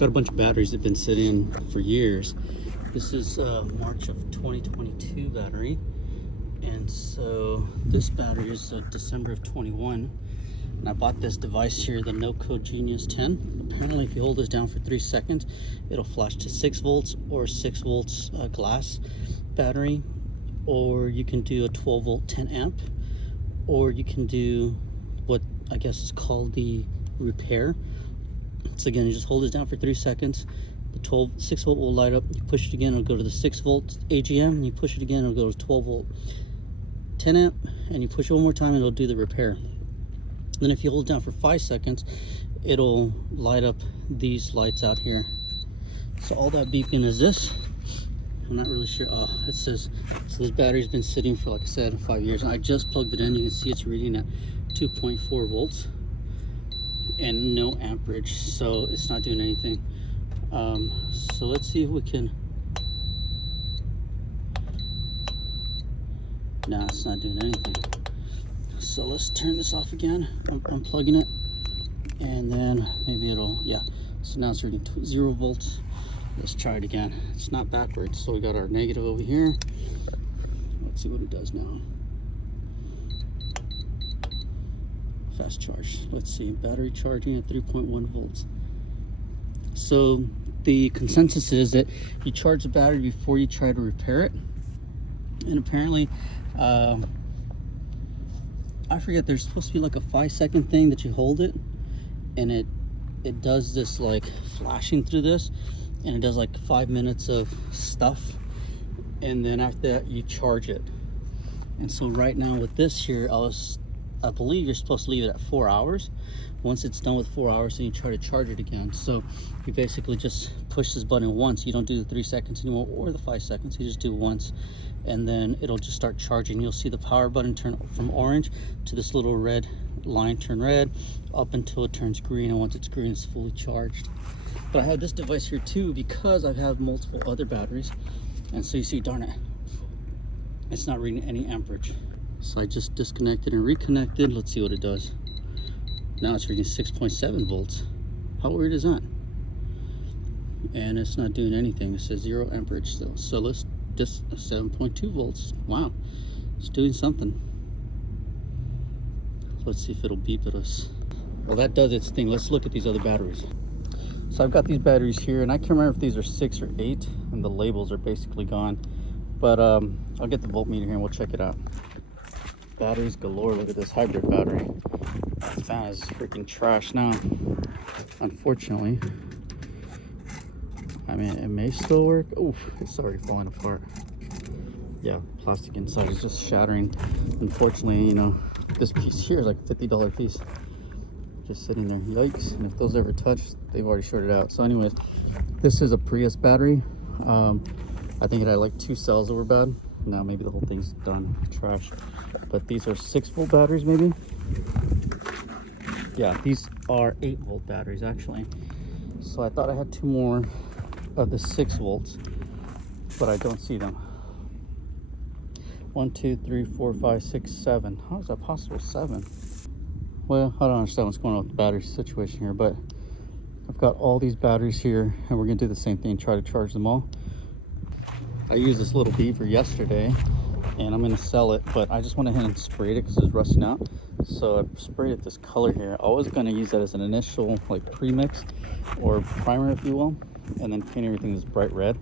got a bunch of batteries that have been sitting for years. This is March of 2022 battery, and so this battery is December of 21. And I bought this device here, the NOCO Genius 10. Apparently, if you hold this down for 3 seconds, it'll flash to 6 volts or 6 volts glass battery, or you can do a 12 volt 10 amp, or you can do what I guess is called the repair. So again, you just hold this down for 3 seconds. The 6 volt will light up. You push it again, it'll go to the 6 volt AGM, and you push it again, it'll go to 12 volt 10 amp, and you push it one more time, and it'll do the repair. Then if you hold it down for 5 seconds, it'll light up these lights out here. So all that beacon is this. I'm not really sure. Oh, it says, so this battery's been sitting for, like I said, 5 years. And I just plugged it in. You can see it's reading at 2.4 volts and no amperage. So it's not doing anything. So let's see if we can. Nah, it's not doing anything. So let's turn this off again. I'm unplugging it, and then maybe it'll, yeah. So now it's reading 0 volts. Let's try it again. It's not backwards. So we got our negative over here. Let's see what it does now. Fast charge. Let's see, battery charging at 3.1 volts. So the consensus is that you charge the battery before you try to repair it. And apparently, I forget, there's supposed to be like a 5-second thing that you hold it, and it does this like flashing through this, and it does like 5 minutes of stuff, and then after that you charge it. And so right now with this here, I believe you're supposed to leave it at 4 hours. Once it's done with 4 hours, then you try to charge it again. So you basically just push this button once. You don't do the 3 seconds anymore or the 5 seconds. You just do it once, and then it'll just start charging. You'll see the power button turn from orange to this little red line turn red up until it turns green, and once it's green, it's fully charged. But I have this device here too because I have multiple other batteries, and so you see, darn it, it's not reading any amperage. So I just disconnected and reconnected. Let's see what it does. Now it's reading 6.7 volts. How weird is that? And it's not doing anything. It says 0 amperage still. So let's just 7.2 volts. Wow, it's doing something. Let's see if it'll beep at us. Well, that does its thing. Let's look at these other batteries. So I've got these batteries here, and I can't remember if these are 6 or 8, and the labels are basically gone. But I'll get the voltmeter here and we'll check it out. Batteries galore. Look at this hybrid battery. That fan is freaking trash now, unfortunately. I mean, it may still work. Oof, it's already falling apart. Yeah, plastic inside is just shattering. Unfortunately, you know, this piece here is like a $50 piece, just sitting there. Yikes. And if those ever touch, they've already shorted out. So anyways, this is a Prius battery. I think it had like 2 cells that were bad. Now maybe the whole thing's done, trash. But these are 6 volt batteries maybe. Yeah, these are 8 volt batteries actually. So I thought I had 2 more of the 6 volts, but I don't see them. 1, 2, 3, 4, 5, 6, 7. How is that possible? 7. Well, I don't understand what's going on with the battery situation here, but I've got all these batteries here, and we're gonna do the same thing, try to charge them all. I used this little beaver yesterday, and I'm gonna sell it, but I just went ahead and sprayed it because it was rusting out. So I sprayed it this color here. I was gonna use that as an initial like premix or primer, if you will, and then paint everything this bright red,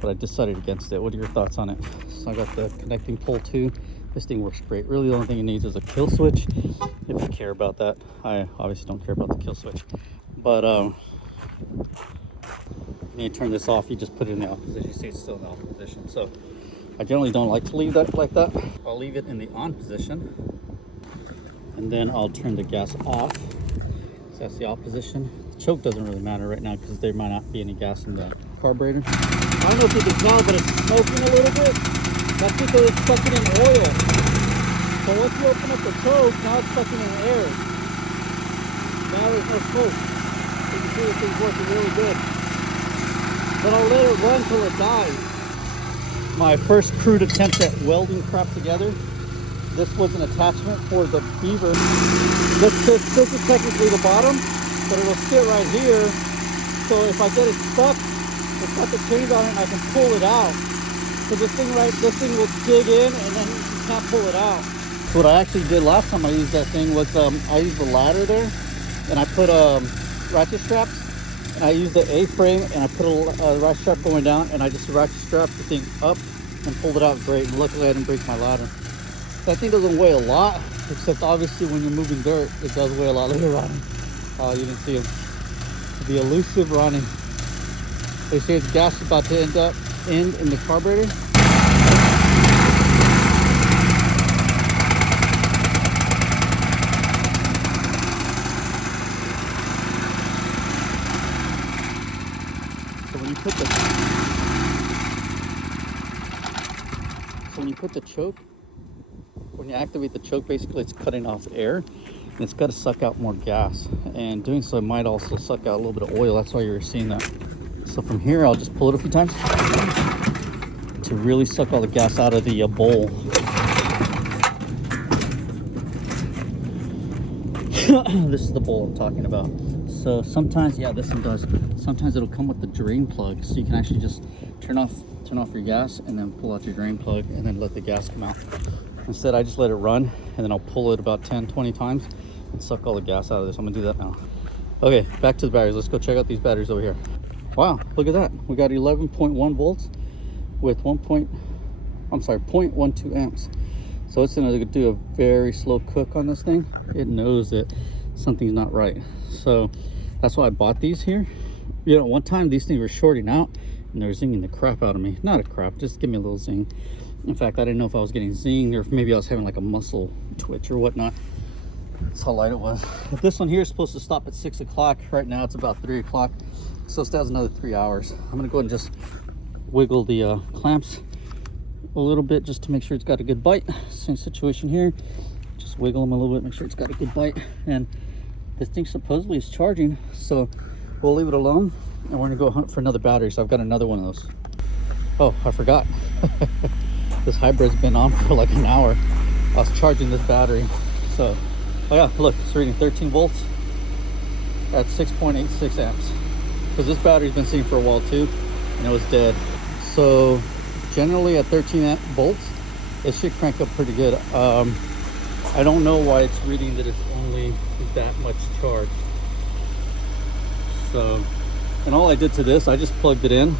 but I decided against it. What are your thoughts on it? So I got the connecting pole too. This thing works great. Really the only thing it needs is a kill switch, if you care about that. I obviously don't care about the kill switch, but you need to turn this off. You just put it in the off position. You see it's still in the off position. So I generally don't like to leave that like that. I'll leave it in the on position, and then I'll turn the gas off. So that's the off position. The choke doesn't really matter right now because there might not be any gas in the carburetor. I don't know if you can tell, but it's smoking a little bit. That's because it's sucking in oil. So once you open up the choke, now it's sucking in air. Now there's no smoke. You can see this thing's working really good. But I'll let it run till it dies. My first crude attempt at welding crap together. This was an attachment for the beaver. This is technically the bottom, but it'll sit right here, So if I get it stuck, it's got the chains on it and I can pull it out. So this thing will dig in and then you can't pull it out. So what I actually did last time I used that thing was I used the ladder there and I put ratchet straps. And I used the A-frame and I put a ratchet strap going down and I just ratchet strapped the thing up and pulled it out great. And luckily I didn't break my ladder. That thing doesn't weigh a lot, except obviously when you're moving dirt, it does weigh a lot. Look at Ronnie. Oh, you didn't see him. The elusive Ronnie. They say the gas is about to end in the carburetor. So when you activate the choke, basically it's cutting off air and it's got to suck out more gas, and doing so it might also suck out a little bit of oil. That's why you're seeing that. So from here I'll just pull it a few times to really suck all the gas out of the bowl. This is the bowl I'm talking about. So sometimes, yeah, this one does. Sometimes it'll come with the drain plug, so you can actually just turn off your gas and then pull out your drain plug and then let the gas come out. Instead, I just let it run and then I'll pull it about 10-20 times and suck all the gas out of this. I'm gonna do that now. Okay, back to the batteries. Let's go check out these batteries over here. Wow, look at that. We got 11.1 volts with 0.12 amps. So it's gonna do a very slow cook on this thing. It knows that something's not right. So that's why I bought these here. You know, one time these things were shorting out and they were zinging the crap out of me. Not a crap, just give me a little zing. In fact, I didn't know if I was getting zinged or if maybe I was having like a muscle twitch or whatnot. That's how light it was. But this one here is supposed to stop at 6 o'clock. Right now it's about 3 o'clock. So it still has another 3 hours. I'm gonna go ahead and just wiggle the clamps a little bit just to make sure it's got a good bite. Same situation here. Just wiggle them a little bit, make sure it's got a good bite. And this thing supposedly is charging, so we'll leave it alone and we're gonna go hunt for another battery. So I've got another one of those. Oh, I forgot. This hybrid's been on for like an hour. I was charging this battery. So, oh yeah, look, it's reading 13 volts at 6.86 amps. Because this battery's been sitting for a while too, and it was dead. So generally at 13 volts, it should crank up pretty good. I don't know why it's reading that it's only that much charge. So, and all I did to this, I just plugged it in,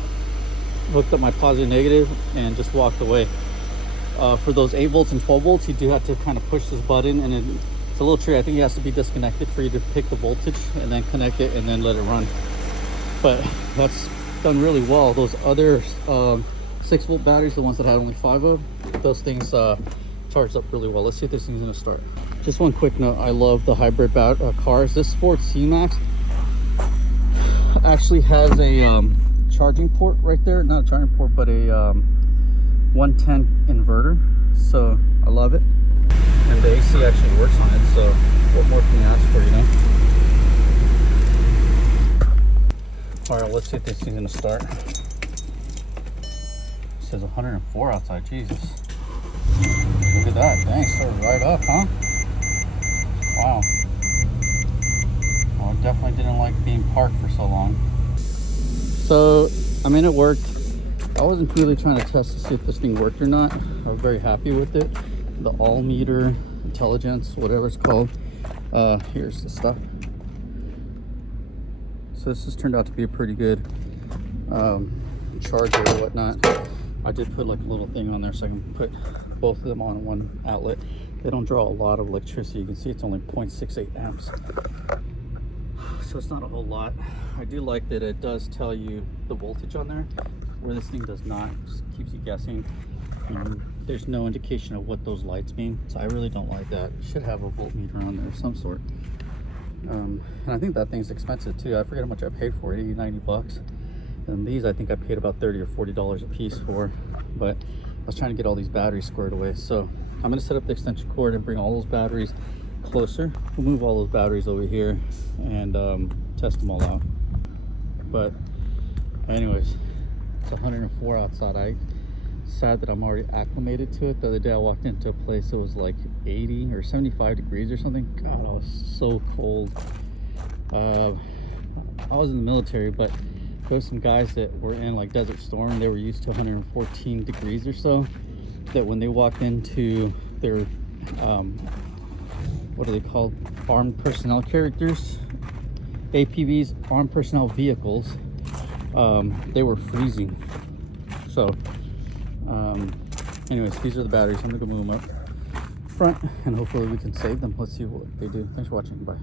hooked up my positive negative, and just walked away. For those 8 volts and 12 volts, you do have to kind of push this button, and it's a little tricky. I think it has to be disconnected for you to pick the voltage and then connect it and then let it run. But that's done really well. Those other 6 volt batteries, the ones that I had only 5 of, those things charged up really well. Let's see if this thing's gonna start. Just one quick note, I love the hybrid cars. This Ford C-Max actually has a charging port right there. Not a charging port, but a 110 inverter. So I love it. And the AC actually works on it. So what more can you ask for, you know? All right, let's see if this thing's gonna start. It says 104 outside, Jesus. Look at that, dang, started right up, huh? Wow. Well, I definitely didn't like being parked for so long. So, I mean, it worked. I wasn't really trying to test to see if this thing worked or not. I was very happy with it. The all meter, intelligence, whatever it's called. Here's the stuff. So this has turned out to be a pretty good charger or whatnot. I did put like a little thing on there so I can put both of them on one outlet. They don't draw a lot of electricity. You can see it's only 0.68 amps. So it's not a whole lot. I do like that it does tell you the voltage on there, where this thing does not. It just keeps you guessing. There's no indication of what those lights mean. So I really don't like that. It should have a voltmeter on there of some sort. And I think that thing's expensive too. I forget how much I paid for it, 80-90 bucks. And these I think I paid about $30 or $40 a piece for, but I was trying to get all these batteries squared away. So I'm gonna set up the extension cord and bring all those batteries closer. We'll move all those batteries over here and test them all out. But anyways, it's 104 outside. I'm sad that I'm already acclimated to it. The other day I walked into a place that was like 80 or 75 degrees or something. God, I was so cold. I was in the military, but there was some guys that were in like Desert Storm. They were used to 114 degrees or so, that when they walked into their what are they called, armed personnel characters, APVs, armed personnel vehicles, they were freezing. So anyways, these are the batteries. I'm gonna go move them up front and hopefully we can save them. Let's see what they do. Thanks for watching. Bye.